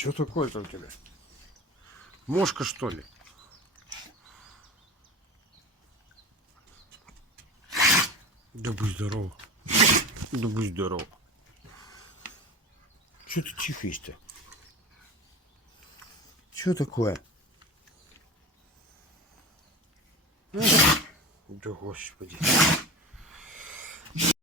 Что такое-то у тебя? Мошка, что ли? Да будь здоров. Да будь здоров. Что ты чихаешь-то? Что такое? Да господи.